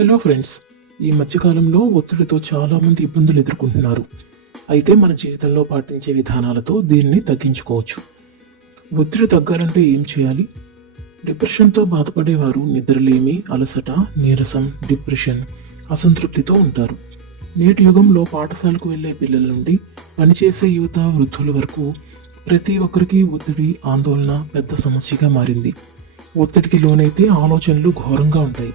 Hello friends ఈ మధ్యకాలంలో ఒత్తిడితో చాలామంది ఇబ్బందులు ఎదుర్కొంటున్నారు. అయితే మన జీవితంలో పాటించే విధానాలతో దీన్ని తగ్గించుకోవచ్చు. ఒత్తిడి తగ్గాలంటే ఏం చేయాలి? డిప్రెషన్తో బాధపడేవారు నిద్రలేమి అలసట నీరసం డిప్రెషన్ అసంతృప్తితో ఉంటారు. నేటి యుగంలో పాఠశాలకు వెళ్ళే పిల్లల నుండి పనిచేసే యువత వృద్ధుల వరకు ప్రతి ఒక్కరికి ఒత్తిడి ఆందోళన పెద్ద సమస్యగా మారింది. ఒత్తిడికి లోనైతే ఆలోచనలు ఘోరంగా ఉంటాయి.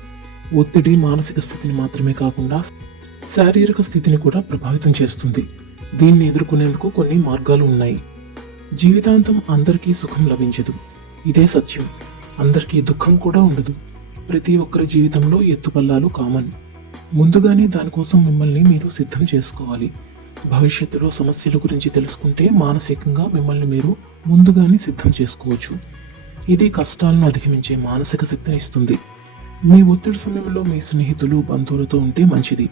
ఒత్తిడి మానసిక స్థితిని మాత్రమే కాకుండా శారీరక స్థితిని కూడా ప్రభావితం చేస్తుంది. దీన్ని ఎదుర్కొనేందుకు కొన్ని మార్గాలు ఉన్నాయి. జీవితాంతం అందరికీ సుఖం లభించదు. ఇదే సత్యం. అందరికీ దుఃఖం కూడా ఉండదు. ప్రతి ఒక్కరి జీవితంలో ఎత్తుపల్లాలు కామన్. ముందుగానే దానికోసం మిమ్మల్ని మీరు సిద్ధం చేసుకోవాలి. భవిష్యత్తులో సమస్యల గురించి తెలుసుకుంటే మానసికంగా మిమ్మల్ని మీరు ముందుగానే సిద్ధం చేసుకోవచ్చు. ఇది కష్టాలను అధిగమించే మానసిక శక్తిని ఇస్తుంది. మీ ఒత్తిడి సమయంలో మీ స్నేహితులు బంధువులతో ఉంటే మంచిది.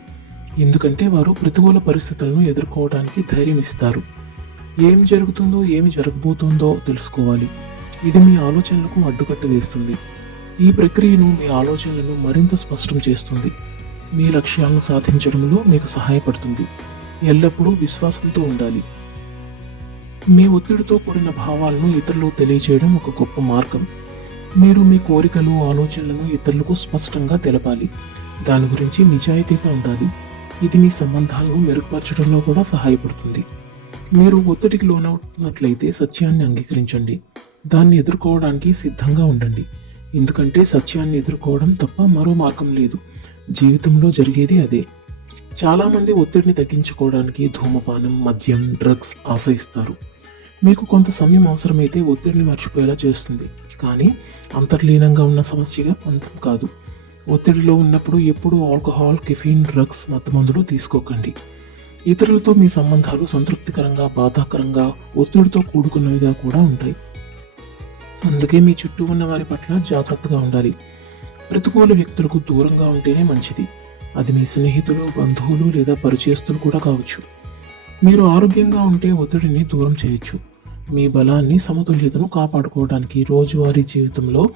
ఎందుకంటే వారు ప్రతికూల పరిస్థితులను ఎదుర్కోవడానికి ధైర్యం ఇస్తారు. ఏం జరుగుతుందో ఏమి జరగబోతుందో తెలుసుకోవాలి. ఇది మీ ఆలోచనలకు అడ్డుకట్ట వేస్తుంది. ఈ ప్రక్రియను మీ ఆలోచనలను మరింత స్పష్టం చేస్తుంది. మీ లక్ష్యాలను సాధించడంలో మీకు సహాయపడుతుంది. ఎల్లప్పుడూ విశ్వాసంతో ఉండాలి. మీ ఒత్తిడితో కూడిన భావాలను ఇతరులకు తెలియజేయడం ఒక గొప్ప మార్గం. మీరు మీ కోరికలు ఆలోచనలను ఇతరులకు స్పష్టంగా తెలపాలి. దాని గురించి నిజాయితీగా ఉండాలి. ఇది మీ సంబంధాలను మెరుగుపరచడంలో కూడా సహాయపడుతుంది. మీరు ఒత్తిడికి లోనవుతున్నట్లయితే సత్యాన్ని అంగీకరించండి. దాన్ని ఎదుర్కోవడానికి సిద్ధంగా ఉండండి. ఎందుకంటే సత్యాన్ని ఎదుర్కోవడం తప్ప మరో మార్గం లేదు. జీవితంలో జరిగేది అదే. చాలామంది ఒత్తిడిని తగ్గించుకోవడానికి ధూమపానం మద్యం డ్రగ్స్ ఆశ్రయిస్తారు. మీకు కొంత సమయం అవసరమైతే ఒత్తిడిని మర్చిపోయేలా చేస్తుంది. కానీ అంతర్లీనంగా ఉన్న సమస్యగా అంతం కాదు. ఒత్తిడిలో ఉన్నప్పుడు ఎప్పుడూ ఆల్కహాల్ కెఫీన్ డ్రగ్స్ మత్తుమందులు తీసుకోకండి. ఇతరులతో మీ సంబంధాలు సంతృప్తికరంగా బాధాకరంగా ఒత్తిడితో కూడుకున్నవిగా కూడా ఉంటాయి. అందుకే మీ చుట్టూ ఉన్న వారి పట్ల జాగ్రత్తగా ఉండాలి. ప్రతికూల వ్యక్తులకు దూరంగా ఉంటేనే మంచిది. అది మీ స్నేహితులు బంధువులు లేదా పరిచయస్తులు కూడా కావచ్చు. మీరు ఆరోగ్యంగా ఉంటే ఒత్తిడిని దూరం చేయొచ్చు. మీ బలాన్ని సమతుల్యతను కాపాడుకోవడానికి రోజువారీ జీవితంలో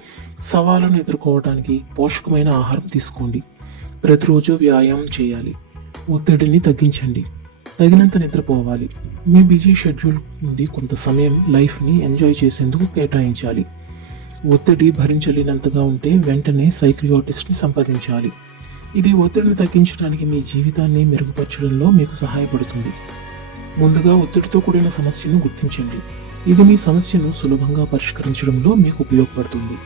సవాళ్ళను ఎదుర్కోవడానికి పోషకమైన ఆహారం తీసుకోండి. ప్రతిరోజు వ్యాయామం చేయాలి. ఒత్తిడిని తగ్గించండి. తగినంత నిద్రపోవాలి. మీ బిజీ షెడ్యూల్ నుండి కొంత సమయం లైఫ్ని ఎంజాయ్ చేసేందుకు కేటాయించాలి. ఒత్తిడి భరించలేనంతగా ఉంటే వెంటనే సైక్రియాటిస్ట్ని సంప్రదించాలి. ఇది ఒత్తిడిని తగ్గించడానికి మీ జీవితాన్ని మెరుగుపరచడంలో మీకు సహాయపడుతుంది. ముందుగా ఒత్తిడితో కూడిన సమస్యను గుర్తించండి. ఇది మీ సమస్యను సులభంగా పరిష్కరించడంలో మీకు ఉపయోగపడుతుంది.